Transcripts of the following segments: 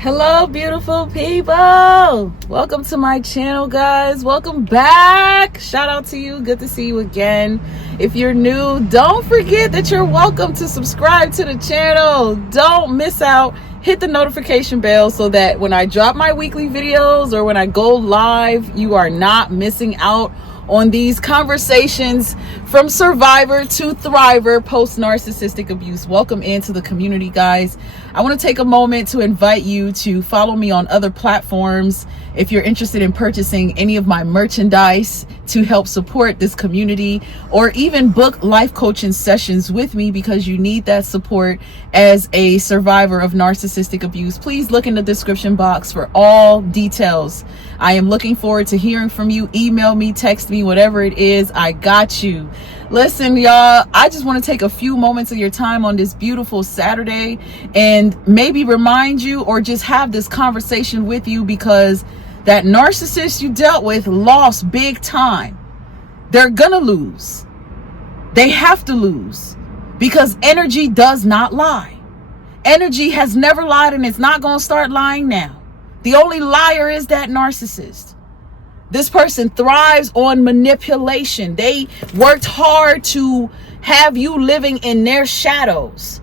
Hello, beautiful people. Welcome to my channel, guys. Welcome back. Shout out to you. Good to see you again. If you're new, don't forget that you're welcome to subscribe to the channel. Don't miss out. Hit the notification bell so that when I drop my weekly videos or when I go live, you are not missing out on these conversations from survivor to thriver post narcissistic abuse. Welcome into the community, guys. I want to take a moment to invite you to follow me on other platforms if you're interested in purchasing any of my merchandise to help support this community, or even book life coaching sessions with me because you need that support as a survivor of narcissistic abuse. Please look in the description box for all details. I am looking forward to hearing from you. Email me, text me, whatever it is, I got you. Listen, y'all, I just want to take a few moments of your time on this beautiful Saturday and maybe remind you or just have this conversation with you, because that narcissist you dealt with lost big time. They're gonna lose. They have to lose, because energy does not lie. Energy has never lied, and it's not gonna start lying now. The only liar is that narcissist. This person thrives on manipulation. They worked hard to have you living in their shadows.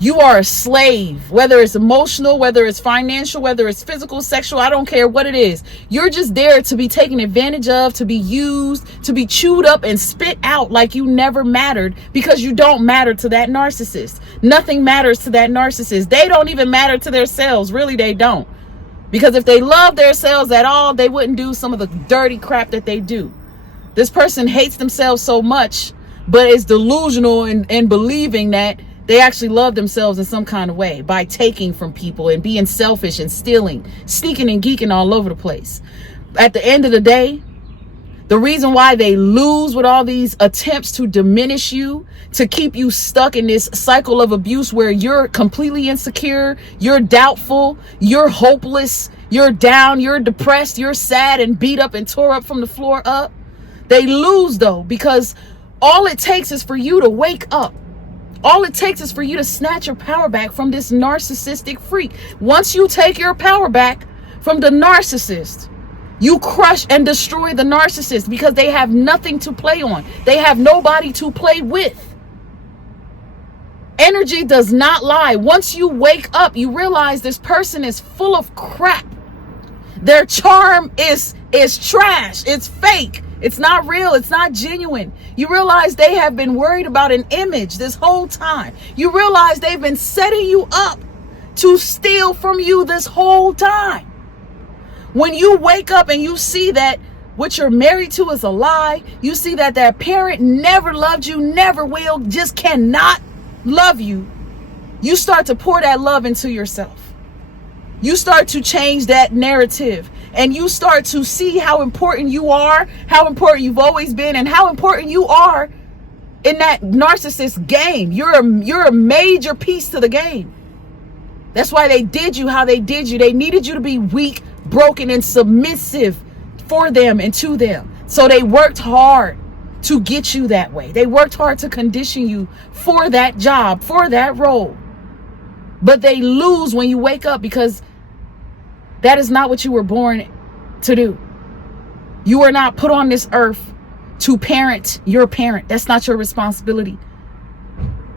You are a slave, whether it's emotional, whether it's financial, whether it's physical, sexual, I don't care what it is. You're just there to be taken advantage of, to be used, to be chewed up and spit out like you never mattered, because you don't matter to that narcissist. Nothing matters to that narcissist. They don't even matter to themselves. Really, they don't. Because if they love themselves at all, they wouldn't do some of the dirty crap that they do. This person hates themselves so much, but is delusional in believing that they actually love themselves in some kind of way by taking from people and being selfish and stealing, sneaking and geeking all over the place. At the end of the day, the reason why they lose with all these attempts to diminish you, to keep you stuck in this cycle of abuse where you're completely insecure, you're doubtful, you're hopeless, you're down, you're depressed, you're sad and beat up and tore up from the floor up. They lose though, because all it takes is for you to wake up. All it takes is for you to snatch your power back from this narcissistic freak. Once you take your power back from the narcissist, you crush and destroy the narcissist, because they have nothing to play on. They have nobody to play with. Energy does not lie. Once you wake up, you realize this person is full of crap. Their charm is trash. It's fake. It's not real. It's not genuine. You realize they have been worried about an image this whole time. You realize they've been setting you up to steal from you this whole time. When you wake up and you see that what you're married to is a lie, you see that that parent never loved you, never will, just cannot love you, you start to pour that love into yourself. You start to change that narrative, and you start to see how important you are, how important you've always been, and how important you are in that narcissist game. You're a major piece to the game. That's why they did you how they did you. They needed you to be weak, broken, and submissive for them and to them. So they worked hard to get you that way. They worked hard to condition you for that job, for that role. But they lose when you wake up, because that is not what you were born to do. You were not put on this earth to parent your parent. That's not your responsibility.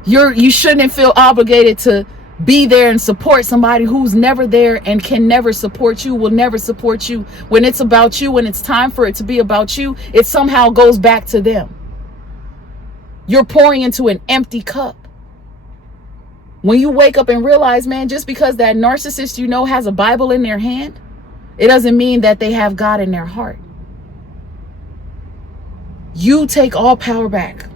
You shouldn't feel obligated to be there and support somebody who's never there and can never support you, will never support you. When it's about you, when it's time for it to be about you, it somehow goes back to them. You're pouring into an empty cup. When you wake up and realize, man, just because that narcissist you know has a Bible in their hand, it doesn't mean that they have God in their heart. You take all power back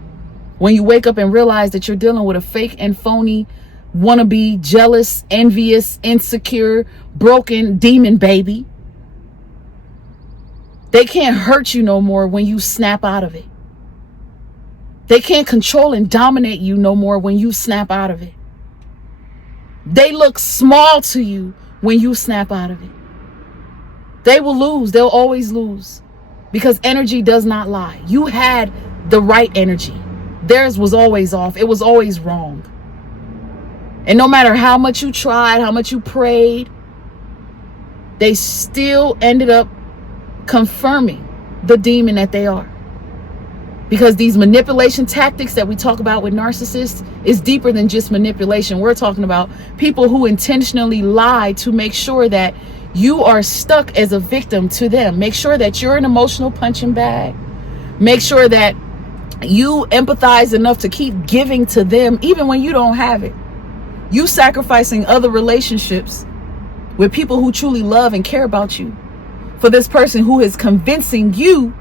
when you wake up and realize that you're dealing with a fake and phony, wannabe, jealous, envious, insecure, broken demon baby. They can't hurt you no more when you snap out of it. They can't control and dominate you no more when you snap out of it. They look small to you when you snap out of it. They will lose. They'll always lose, because energy does not lie. You had the right energy. Theirs was always off. It was always wrong. And no matter how much you tried, how much you prayed, they still ended up confirming the demon that they are. Because these manipulation tactics that we talk about with narcissists is deeper than just manipulation. We're talking about people who intentionally lie to make sure that you are stuck as a victim to them. Make sure that you're an emotional punching bag. Make sure that you empathize enough to keep giving to them even when you don't have it. You sacrificing other relationships with people who truly love and care about you for this person who is convincing you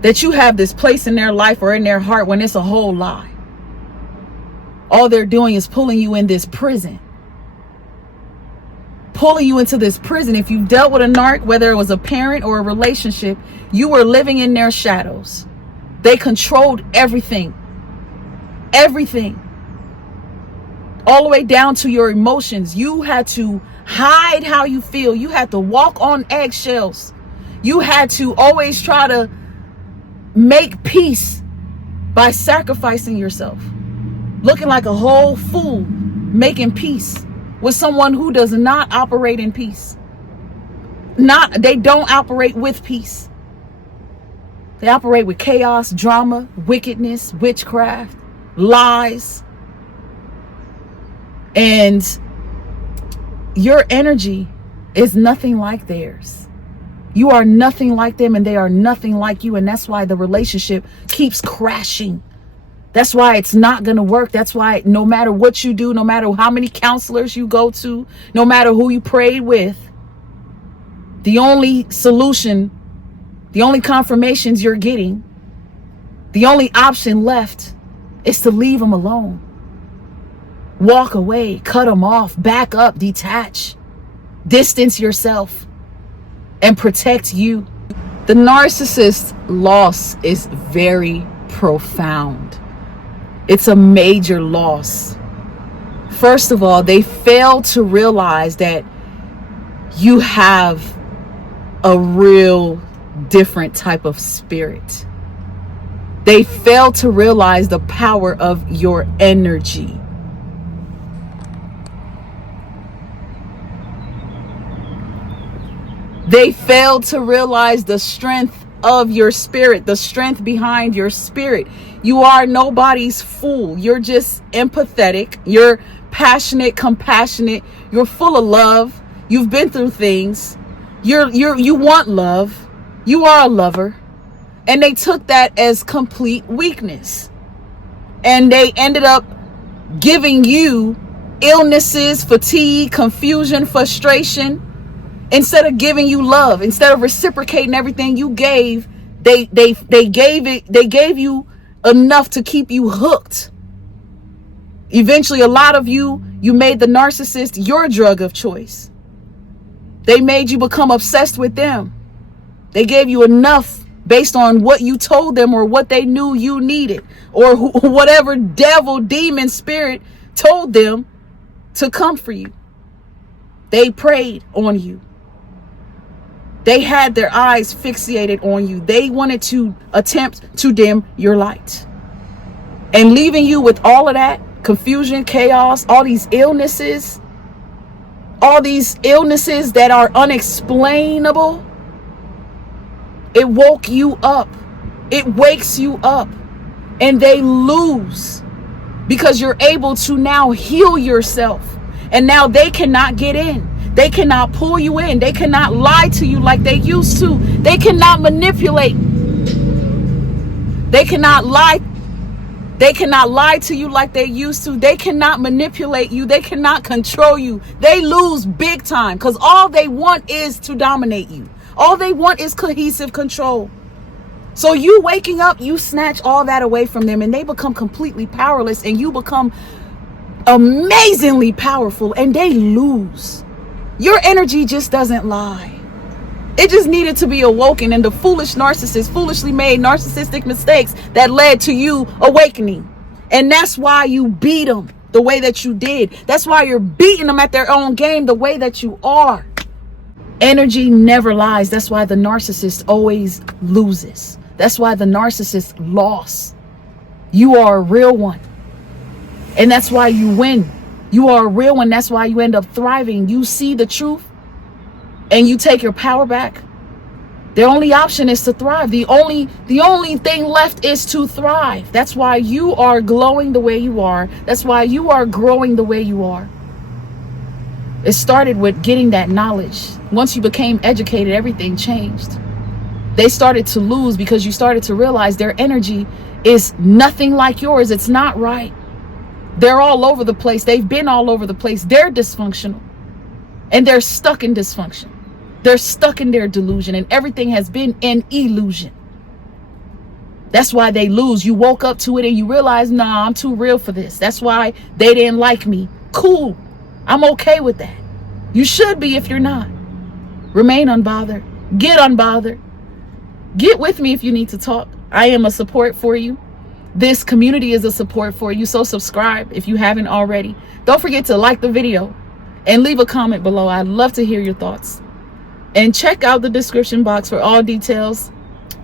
that you have this place in their life or in their heart when it's a whole lie. All they're doing is pulling you in this prison. Pulling you into this prison. If you've dealt with a narc, whether it was a parent or a relationship, you were living in their shadows. They controlled everything. Everything. All the way down to your emotions. You had to hide how you feel. You had to walk on eggshells. You had to always try to make peace by sacrificing yourself. Looking like a whole fool, making peace with someone who does not operate in peace. They don't operate with peace. They operate with chaos, drama, wickedness, witchcraft, lies. And your energy is nothing like theirs. You are nothing like them and they are nothing like you. And that's why the relationship keeps crashing. That's why it's not going to work. That's why no matter what you do, no matter how many counselors you go to, no matter who you prayed with, the only solution, the only confirmations you're getting, the only option left is to leave them alone. Walk away, cut them off, back up, detach, distance yourself, and protect you. The narcissist loss is very profound. It's a major loss. First of all, they fail to realize that you have a real different type of spirit. They fail to realize the power of your energy. They fail to realize the strength of your spirit, the strength behind your spirit. You are nobody's fool. You're just empathetic. You're passionate, compassionate. You're full of love. You've been through things. You want love. You are a lover. And they took that as complete weakness. And they ended up giving you illnesses, fatigue, confusion, frustration. Instead of giving you love, instead of reciprocating everything you gave, they gave you enough to keep you hooked. Eventually, a lot of you made the narcissist your drug of choice. They made you become obsessed with them. They gave you enough based on what you told them or what they knew you needed, or whatever devil, demon, spirit told them to come for you. They preyed on you. They had their eyes fixated on you. They wanted to attempt to dim your light. And leaving you with all of that confusion, chaos, all these illnesses that are unexplainable. It woke you up. It wakes you up. And they lose because you're able to now heal yourself. And now they cannot get in. They cannot pull you in. They cannot lie to you like they used to. They cannot manipulate. They cannot lie. They cannot lie to you like they used to. They cannot manipulate you. They cannot control you. They lose big time because all they want is to dominate you. All they want is cohesive control. So you waking up, you snatch all that away from them and they become completely powerless and you become amazingly powerful and they lose. Your energy just doesn't lie. It just needed to be awoken, and the foolish narcissist foolishly made narcissistic mistakes that led to you awakening. And that's why you beat them the way that you did. That's why you're beating them at their own game the way that you are. Energy never lies. That's why the narcissist always loses. That's why the narcissist lost. You are a real one. And that's why you win. You are a real one. That's why you end up thriving. You see the truth and you take your power back, the only option is to thrive. The only thing left is to thrive. That's why you are glowing the way you are. That's why you are growing the way you are. It started with getting that knowledge. Once you became educated, everything changed. They started to lose because you started to realize their energy is nothing like yours. It's not right. They're all over the place. They've been all over the place. They're dysfunctional. And they're stuck in dysfunction. They're stuck in their delusion, and everything has been an illusion. That's why they lose. You woke up to it and you realize, nah, I'm too real for this. That's why they didn't like me. Cool. I'm okay with that. You should be if you're not. Remain unbothered. Get unbothered. Get with me if you need to talk. I am a support for you. This community is a support for you. So subscribe if you haven't already. Don't forget to like the video and leave a comment below. I'd love to hear your thoughts. And check out the description box for all details,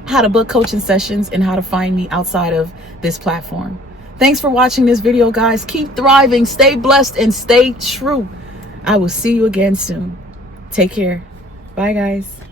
how to book coaching sessions, and how to find me outside of this platform. Thanks for watching this video, guys. Keep thriving, stay blessed, and stay true. I will see you again soon. Take care. Bye, guys.